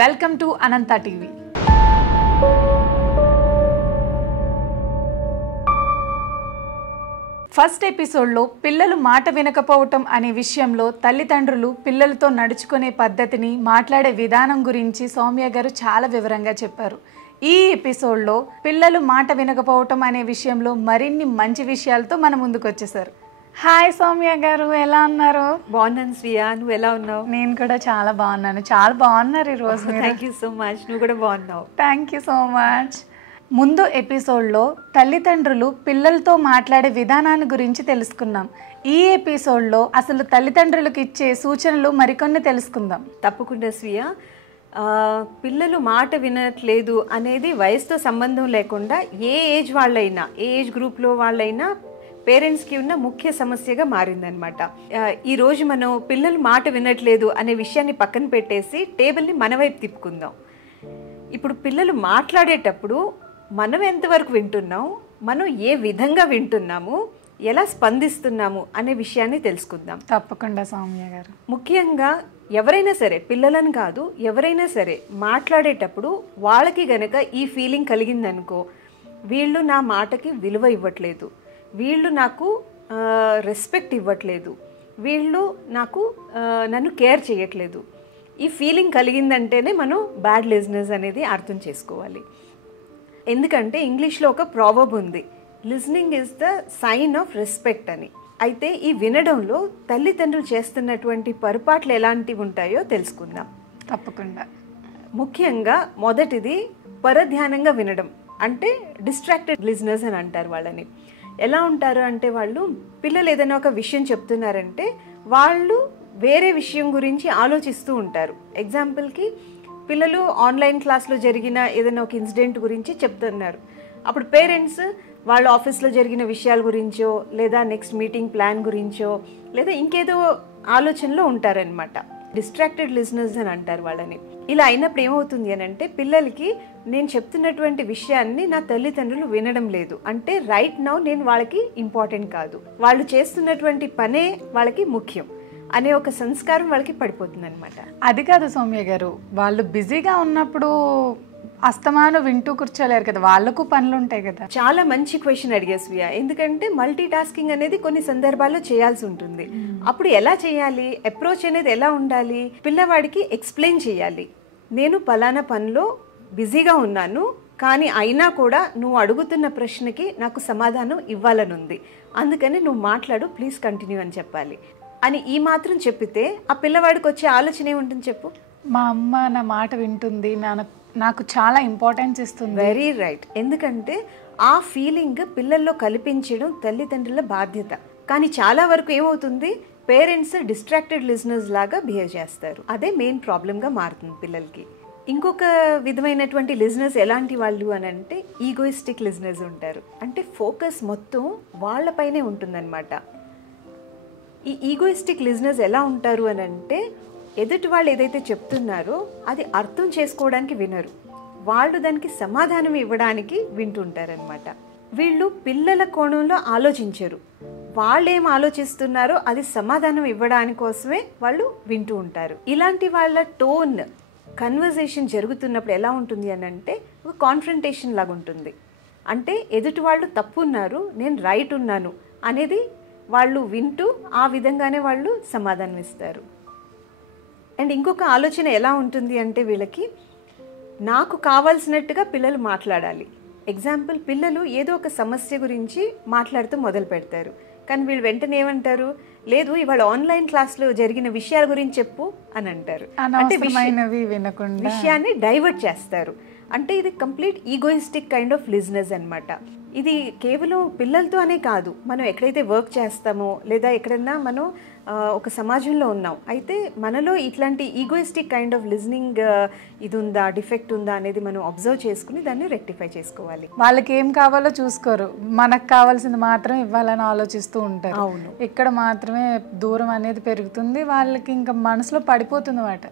Welcome to Anantha TV. First ఎపిసోడ్లో పిల్లలు మాట వినకపోవటం అనే విషయంలో తల్లిదండ్రులు పిల్లలతో నడుచుకునే పద్ధతిని, మాట్లాడే విధానం గురించి సౌమ్య గారు చాలా వివరంగా చెప్పారు. ఈ ఎపిసోడ్లో పిల్లలు మాట వినకపోవటం అనే విషయంలో మరిన్ని మంచి విషయాలతో మన ముందుకు వచ్చేసారు. హాయ్ సౌమ్య గారు, ఎలా ఉన్నారు? బాగున్నాను శ్రియా, నువ్వు ఎలా ఉన్నావు? నేను కూడా చాలా బాగున్నాను. చాలా బాగున్నారు ఈరోజు. థ్యాంక్ యూ సో మచ్, నువ్వు కూడా బాగున్నావు. Thank you so much. ముందు ఎపిసోడ్లో తల్లిదండ్రులు పిల్లలతో మాట్లాడే విధానాన్ని గురించి తెలుసుకున్నాం. ఈ ఎపిసోడ్లో అసలు తల్లిదండ్రులకు ఇచ్చే సూచనలు మరికొన్ని తెలుసుకుందాం. తప్పకుండా శ్రియా. పిల్లలు మాట వినట్లేదు అనేది వయసుతో సంబంధం లేకుండా ఏ ఏజ్ వాళ్ళైనా, ఏ ఏజ్ గ్రూప్లో వాళ్ళైనా పేరెంట్స్కి ఉన్న ముఖ్య సమస్యగా మారిందనమాట. ఈరోజు మనం పిల్లలు మాట వినట్లేదు అనే విషయాన్ని పక్కన పెట్టేసి టేబుల్ని మన వైపు తిప్పుకుందాం. ఇప్పుడు పిల్లలు మాట్లాడేటప్పుడు మనం ఎంతవరకు వింటున్నాం, మనం ఏ విధంగా వింటున్నాము, ఎలా స్పందిస్తున్నాము అనే విషయాన్ని తెలుసుకుందాం. తప్పకుండా సౌమ్య గారు. ముఖ్యంగా ఎవరైనా సరే, పిల్లలను కాదు ఎవరైనా సరే, మాట్లాడేటప్పుడు వాళ్ళకి గనక ఈ ఫీలింగ్ కలిగిందనుకో, వీళ్ళు నా మాటకి విలువ ఇవ్వట్లేదు, వీళ్ళు నాకు రెస్పెక్ట్ ఇవ్వట్లేదు, వీళ్ళు నన్ను కేర్ చేయట్లేదు, ఈ ఫీలింగ్ కలిగిందంటేనే మనం బ్యాడ్ లిజనర్స్ అనేది అర్థం చేసుకోవాలి. ఎందుకంటే ఇంగ్లీష్లో ఒక ప్రావర్బ్ ఉంది, listening is the sign of respect అని. అయితే ఈ వినడంలో తల్లిదండ్రులు చేస్తున్నటువంటి పొరపాట్లు ఎలాంటివి ఉంటాయో తెలుసుకుందాం. తప్పకుండా. ముఖ్యంగా మొదటిది పరధ్యానంగా వినడం, అంటే డిస్ట్రాక్టెడ్ లిజనర్స్ అని అంటారు వాళ్ళని. ఎలా ఉంటారు అంటే, వాళ్ళు పిల్లలు ఏదైనా ఒక విషయం చెప్తున్నారంటే వాళ్ళు వేరే విషయం గురించి ఆలోచిస్తూ ఉంటారు. ఎగ్జాంపుల్కి పిల్లలు ఆన్లైన్ క్లాస్లో జరిగిన ఏదైనా ఒక ఇన్సిడెంట్ గురించి చెప్తున్నారు. అప్పుడు పేరెంట్స్ వాళ్ళ ఆఫీస్లో జరిగిన విషయాల గురించో, లేదా నెక్స్ట్ మీటింగ్ ప్లాన్ గురించో, లేదా ఇంకేదో ఆలోచనలో ఉంటారనమాట. డిస్ట్రాక్టెడ్ లిజనర్స్ అని అంటారు వాళ్ళని. ఇలా అయినప్పుడు ఏమవుతుంది అని అంటే, పిల్లలకి నేను చెప్తున్నటువంటి విషయాన్ని నా తల్లిదండ్రులు వినడం లేదు, అంటే రైట్ నౌ నేను వాళ్ళకి ఇంపార్టెంట్ కాదు, వాళ్ళు చేస్తున్నటువంటి పనే వాళ్ళకి ముఖ్యం అనే ఒక సంస్కారం వాళ్ళకి పడిపోతుంది అనమాట. అది కాదు సౌమ్య గారు, వాళ్ళు బిజీగా ఉన్నప్పుడు అస్తమాను వింటూ కూర్చోలేరు కదా, వాళ్ళకు పనులు ఉంటాయి కదా. చాలా మంచి క్వశ్చన్ అడిగేస్వియా. ఎందుకంటే మల్టీ టాస్కింగ్ అనేది కొన్ని సందర్భాల్లో చేయాల్సి ఉంటుంది. అప్పుడు ఎలా చేయాలి, అప్రోచ్ అనేది ఎలా ఉండాలి, పిల్లవాడికి ఎక్స్ప్లెయిన్ చేయాలి. నేను పలానా పనిలో బిజీగా ఉన్నాను, కానీ అయినా కూడా నువ్వు అడుగుతున్న ప్రశ్నకి నాకు సమాధానం ఇవ్వాలనుంది, అందుకని నువ్వు మాట్లాడు, ప్లీజ్ కంటిన్యూ అని చెప్పాలి అని ఈ మాత్రం చెప్పితే ఆ పిల్లవాడికి వచ్చే ఆలోచన ఏముంటుంది చెప్పు? మా అమ్మ నా మాట వింటుంది, నాకు చాలా ఇంపార్టెన్స్ ఇస్తుంది. Very right. ఎందుకంటే ఆ ఫీలింగ్ పిల్లల్లో కల్పించడం తల్లిదండ్రుల బాధ్యత. కానీ చాలా వరకు ఏమవుతుంది, పేరెంట్స్ డిస్ట్రాక్టెడ్ లిజనర్స్ లాగా బిహేవ్ చేస్తారు. అదే మెయిన్ ప్రాబ్లంగా మారుతుంది పిల్లలకి. ఇంకొక విధమైనటువంటి లిజనర్స్ ఎలాంటి వాళ్ళు అని అంటే, ఈగోయిస్టిక్ లిజనర్స్ ఉంటారు. అంటే ఫోకస్ మొత్తం వాళ్ళపైనే ఉంటుందన్నమాట. ఈ ఈగోయిస్టిక్ లిజనర్స్ ఎలా ఉంటారు అని అంటే, ఎదుటి వాళ్ళు ఏదైతే చెప్తున్నారో అది అర్థం చేసుకోవడానికి వినరు, వాళ్ళు దానికి సమాధానం ఇవ్వడానికి వింటుంటారనమాట. వీళ్ళు పిల్లల కోణంలో ఆలోచించరు, వాళ్ళు ఏం ఆలోచిస్తున్నారో అది సమాధానం ఇవ్వడానికి కోసమే వాళ్ళు వింటూ ఉంటారు. ఇలాంటి వాళ్ళ టోన్ కన్వర్జేషన్ జరుగుతున్నప్పుడు ఎలా ఉంటుంది అని అంటే, ఒక కాన్ఫ్రంటేషన్ లాగా ఉంటుంది. అంటే ఎదుటి వాళ్ళు తప్పు ఉన్నారు, నేను రైట్ ఉన్నాను అనేది వాళ్ళు వింటూ ఆ విధంగానే వాళ్ళు సమాధానం ఇస్తారు. అండ్ ఇంకొక ఆలోచన ఎలా ఉంటుంది అంటే, వీళ్ళకి నాకు కావాల్సినట్టుగా పిల్లలు మాట్లాడాలి. ఎగ్జాంపుల్, పిల్లలు ఏదో ఒక సమస్య గురించి మాట్లాడుతూ మొదలు పెడతారు, కానీ వీళ్ళు వెంటనే ఏమంటారు, లేదు ఇవాళ ఆన్లైన్ క్లాస్లో జరిగిన విషయాల గురించి చెప్పు అని అంటారు. అంటే విషయాన్ని డైవర్ట్ చేస్తారు. అంటే ఇది complete egoistic kind of listeners అనమాట. ఇది కేవలం పిల్లలతో అనే కాదు, మనం ఎక్కడైతే వర్క్ చేస్తామో, లేదా ఎక్కడన్నా మనం ఒక సమాజంలో ఉన్నాం, అయితే మనలో ఇట్లాంటి ఈగోయిస్టిక్ కైండ్ ఆఫ్ లిజనింగ్ ఇది ఉందా, డిఫెక్ట్ ఉందా అనేది మనం అబ్జర్వ్ చేసుకుని దాన్ని రెక్టిఫై చేసుకోవాలి. వాళ్ళకి ఏం కావాలో చూసుకోరు, మనకు కావాల్సింది మాత్రం ఇవ్వాలని ఆలోచిస్తూ ఉంటారు. అవును, ఇక్కడ మాత్రమే దూరం అనేది పెరుగుతుంది, వాళ్ళకి ఇంకా మనసులో పడిపోతుంది అన్నమాట.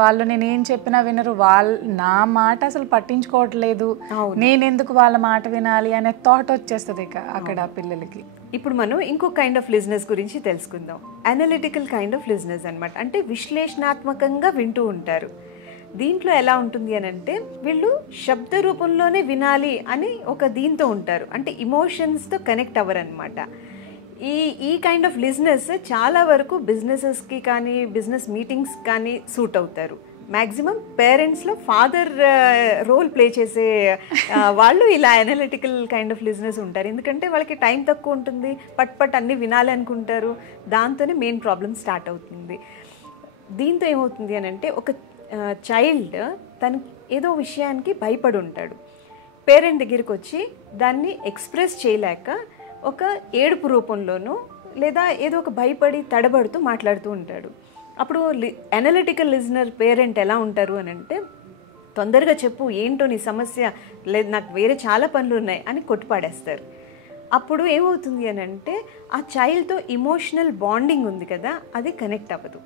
వాళ్ళు నేనేం చెప్పినా వినరు, నా మాట అసలు పట్టించుకోవట్లేదు, నేనెందుకు వాళ్ళ మాట వినాలి అనే థాట్ వచ్చేస్తుంది ఇక అక్కడ పిల్లలకి. ఇప్పుడు మనం ఇంకో కైండ్ ఆఫ్ లిజనర్స్ గురించి తెలుసుకుందాం. అనలిటికల్ కైండ్ ఆఫ్ లిజనర్స్ అనమాట. అంటే విశ్లేషణాత్మకంగా వింటూ ఉంటారు. దీంట్లో ఎలా ఉంటుంది అని అంటే వీళ్ళు శబ్ద రూపంలోనే వినాలి అని ఒక దీంతో ఉంటారు, అంటే ఇమోషన్స్తో కనెక్ట్ అవ్వరు అనమాట. ఈ కైండ్ ఆఫ్ లిజనర్స్ చాలా వరకు బిజినెసెస్కి కానీ బిజినెస్ మీటింగ్స్ కానీ సూట్ అవుతారు. మ్యాక్సిమం పేరెంట్స్లో ఫాదర్ రోల్ ప్లే చేసే వాళ్ళు ఇలా అనలిటికల్ కైండ్ ఆఫ్ లిజనర్స్ ఉంటారు. ఎందుకంటే వాళ్ళకి టైం తక్కువ ఉంటుంది, పట్ అన్నీ వినాలి అనుకుంటారు, దాంతోనే మెయిన్ ప్రాబ్లమ్ స్టార్ట్ అవుతుంది. దీంతో ఏమవుతుంది అని అంటే ఒక చైల్డ్ తను ఏదో విషయానికి భయపడి ఉంటాడు, పేరెంట్ దగ్గరికి వచ్చి దాన్ని ఎక్స్ప్రెస్ చేయలేక ఒక ఏడుపు రూపంలోనూ లేదా ఏదో ఒక భయపడి తడబడుతూ మాట్లాడుతూ ఉంటాడు. అప్పుడు అనలిటికల్ లిజనర్ పేరెంట్ ఎలా ఉంటారు అని అంటే తొందరగా చెప్పు ఏంటో నీ సమస్య, లేదు నాకు వేరే చాలా పనులు ఉన్నాయి అని కొట్టిపాడేస్తారు. అప్పుడు ఏమవుతుంది అని అంటే ఆ చైల్డ్తో ఇమోషనల్ బాండింగ్ ఉంది కదా, అది కనెక్ట్ అవ్వదు.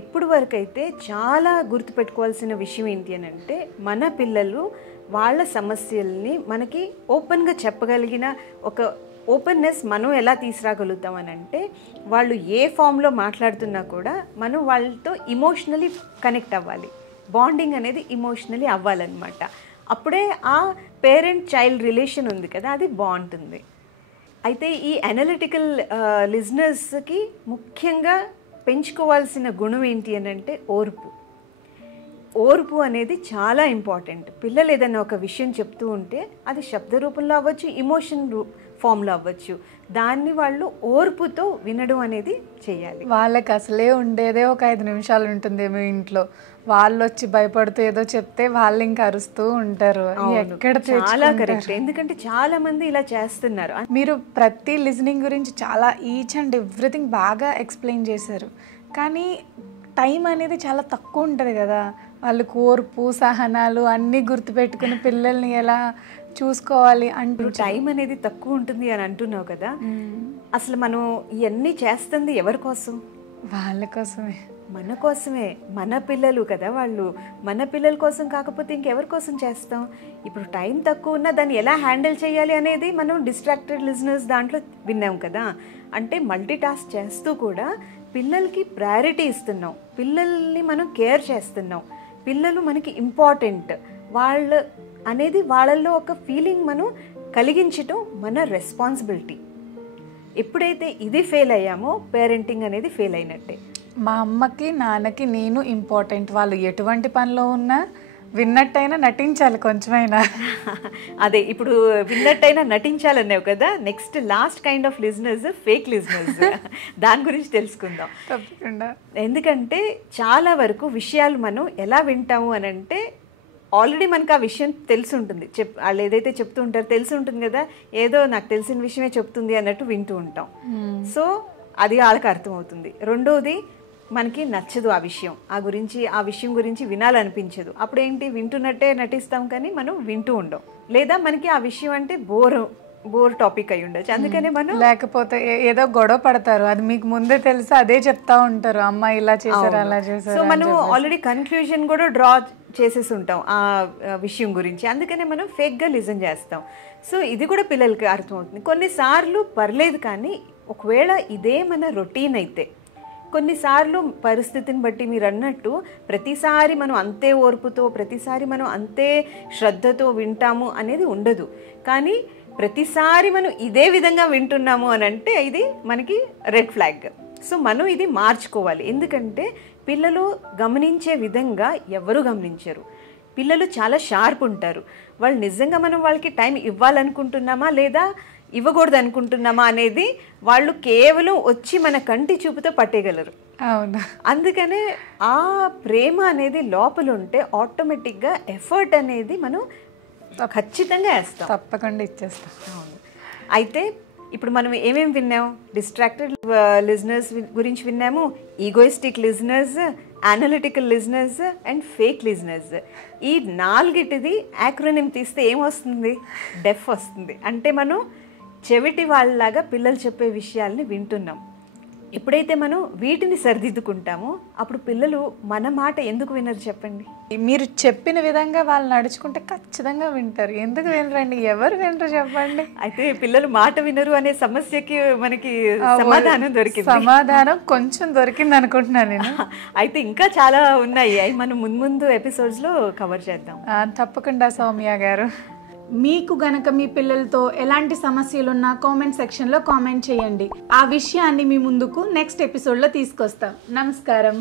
ఎప్పుడు వరకు అయితే చాలా గుర్తుపెట్టుకోవాల్సిన విషయం ఏంటి అని అంటే మన పిల్లలు వాళ్ళ సమస్యల్ని మనకి ఓపెన్గా చెప్పగలిగిన ఒక ఓపెన్నెస్ మనం ఎలా తీసుకురాగలుగుతాం అని అంటే వాళ్ళు ఏ ఫామ్లో మాట్లాడుతున్నా కూడా మనం వాళ్ళతో ఇమోషనలీ కనెక్ట్ అవ్వాలి, బాండింగ్ అనేది ఇమోషనలీ అవ్వాలన్నమాట. అప్పుడే ఆ పేరెంట్ చైల్డ్ రిలేషన్ ఉంది కదా అది బాగుంటుంది. అయితే ఈ అనలిటికల్ లిజనర్స్కి ముఖ్యంగా పెంచుకోవాల్సిన గుణం ఏంటి అని అంటే ఓర్పు అనేది చాలా ఇంపార్టెంట్. పిల్లలు ఏదైనా ఒక విషయం చెప్తూ ఉంటే అది శబ్ద రూపంలో అవ్వచ్చు, ఇమోషన్ ఫామ్లో అవ్వచ్చు, దాన్ని వాళ్ళు ఓర్పుతో వినడం అనేది చేయాలి. వాళ్ళకి అసలే ఉండేదే ఒక 5 నిమిషాలు ఉంటుందేమో ఇంట్లో, వాళ్ళు వచ్చి భయపడుతూ ఏదో చెప్తే వాళ్ళు ఇంకా అరుస్తూ ఉంటారు. ఎక్కడ చాలా కరెక్ట్, ఎందుకంటే చాలా మంది ఇలా చేస్తున్నారు. మీరు ప్రతి లిజనింగ్ గురించి చాలా ఈచ్ అండ్ ఎవ్రీథింగ్ బాగా ఎక్స్ప్లెయిన్ చేశారు, కానీ టైం అనేది చాలా తక్కువ ఉంటుంది కదా. వాళ్ళు ఓర్పు సహనాలు అన్నీ గుర్తుపెట్టుకుని పిల్లల్ని ఎలా చూసుకోవాలి అంటూ టైం అనేది తక్కువ ఉంటుంది అని అంటున్నావు కదా, అసలు మనం ఇవన్నీ చేస్తుంది ఎవరి కోసం? వాళ్ళ కోసమే, మన కోసమే. మన పిల్లలు కదా వాళ్ళు, మన పిల్లల కోసం కాకపోతే ఇంకెవరి కోసం చేస్తాం? ఇప్పుడు టైం తక్కువ ఉన్నా దాన్ని ఎలా హ్యాండిల్ చేయాలి అనేది మనం డిస్ట్రాక్టెడ్ లిజనర్స్ దాంట్లో విన్నాం కదా. అంటే మల్టీ టాస్క్ చేస్తూ కూడా పిల్లలకి ప్రయారిటీ ఇస్తున్నాం, పిల్లల్ని మనం కేర్ చేస్తున్నాం, పిల్లలు మనకి ఇంపార్టెంట్ వాళ్ళు అనేది వాళ్ళల్లో ఒక ఫీలింగ్ మనం కలిగించటం మన రెస్పాన్సిబిలిటీ. ఎప్పుడైతే ఇది ఫెయిల్ అయ్యామో పేరెంటింగ్ అనేది ఫెయిల్ అయినట్టే. మా అమ్మకి నాన్నకి నేను ఇంపార్టెంట్, వాళ్ళు ఎటువంటి పనిలో ఉన్నా విన్నట్టయినా నటించాలి కొంచెమైనా. అదే ఇప్పుడు విన్నట్టయినా నటించాలన్నావు కదా, next last kind of listeners fake listeners, దాని గురించి తెలుసుకుందాం తప్పకుండా. ఎందుకంటే చాలా వరకు విషయాలు మనం ఎలా వింటాము అని అంటే ఆల్రెడీ మనకు ఆ విషయం తెలిసి ఉంటుంది, వాళ్ళు ఏదైతే చెప్తూ ఉంటారో తెలిసి ఉంటుంది కదా, ఏదో నాకు తెలిసిన విషయమే చెప్తుంది అన్నట్టు వింటూ ఉంటాం. సో అది వాళ్ళకి అర్థమవుతుంది. రెండోది మనకి నచ్చదు ఆ విషయం, ఆ విషయం గురించి వినాలనిపించదు. అప్పుడు ఏంటి, వింటున్నట్టే నటిస్తాం కానీ మనం వింటూ ఉండం, లేదా మనకి ఆ విషయం అంటే బోర్ టాపిక్ అయి ఉండొచ్చు, అందుకనే మనం లేకపోతే ఏదో గొడవ పడతారు, అది మీకు ముందే తెలుసు అదే చెప్తా ఉంటారు, అమ్మ ఇలా చేశారు అలా చేశారు. సో మనం ఆల్రెడీ కన్క్లూజన్ కూడా డ్రా చేసేసి ఉంటాం ఆ విషయం గురించి, అందుకనే మనం ఫేక్గా లిజన్ చేస్తాం. సో ఇది కూడా పిల్లలకి అర్థమవుతుంది. కొన్నిసార్లు పర్లేదు, కానీ ఒకవేళ ఇదే మన రొటీన్ అయితే, కొన్నిసార్లు పరిస్థితిని బట్టి మీరు అన్నట్టు ప్రతిసారి మనం అంతే ఓర్పుతో ప్రతిసారి మనం అంతే శ్రద్ధతో వింటాము అనేది ఉండదు. కానీ ప్రతిసారి మనం ఇదే విధంగా వింటున్నాము అని అంటే ఇది మనకి రెడ్ ఫ్లాగ్. సో మనం ఇది మార్చుకోవాలి. ఎందుకంటే పిల్లలు గమనించే విధంగా ఎవరు గమనించరు. పిల్లలు చాలా షార్ప్ ఉంటారు. వాళ్ళు నిజంగా మనం వాళ్ళకి టైం ఇవ్వాలనుకుంటున్నామా లేదా ఇవ్వకూడదు అనుకుంటున్నామా అనేది వాళ్ళు కేవలం వచ్చి మన కంటి చూపుతో పట్టేయగలరు. అవును, అందుకనే ఆ ప్రేమ అనేది లోపల ఉంటే ఆటోమేటిక్గా ఎఫర్ట్ అనేది మనం ఖచ్చితంగా వేస్తాం, తప్పకుండా ఇచ్చేస్తాం. అవును. అయితే ఇప్పుడు మనం ఏమేమి విన్నాం? డిస్ట్రాక్టెడ్ లిజనర్స్ గురించి విన్నాము, egoistic listeners, analytical listeners and fake listeners. ఈ నాలుగిటిది యాక్రోనిమ్ తీస్తే ఏమొస్తుంది? డెఫ్ వస్తుంది. అంటే మనం చెవిటి వాళ్ళలాగా పిల్లలు చెప్పే విషయాల్ని వింటున్నాం. ఎప్పుడైతే మనం వీటిని సరిదిద్దుకుంటామో అప్పుడు పిల్లలు మన మాట ఎందుకు వినరు చెప్పండి? మీరు చెప్పిన విధంగా వాళ్ళు నడుచుకుంటే ఖచ్చితంగా వింటారు. ఎందుకు వినరండి? ఎవరు వినరు చెప్పండి? అయితే పిల్లలు మాట వినరు అనే సమస్యకి మనకి సమాధానం దొరికింది. సమాధానం కొంచెం దొరికింది అనుకుంటున్నాను నేను. అయితే ఇంకా చాలా ఉన్నాయి, అవి మనం ముందు ఎపిసోడ్స్ లో కవర్ చేద్దాం. తప్పకుండా సౌమ్య గారు. మీకు గనక మీ పిల్లలతో ఎలాంటి సమస్యలున్నా కామెంట్ సెక్షన్లో కామెంట్ చేయండి. ఆ విషయాన్ని మీ ముందుకు నెక్స్ట్ ఎపిసోడ్లో తీసుకొస్తాం. నమస్కారం.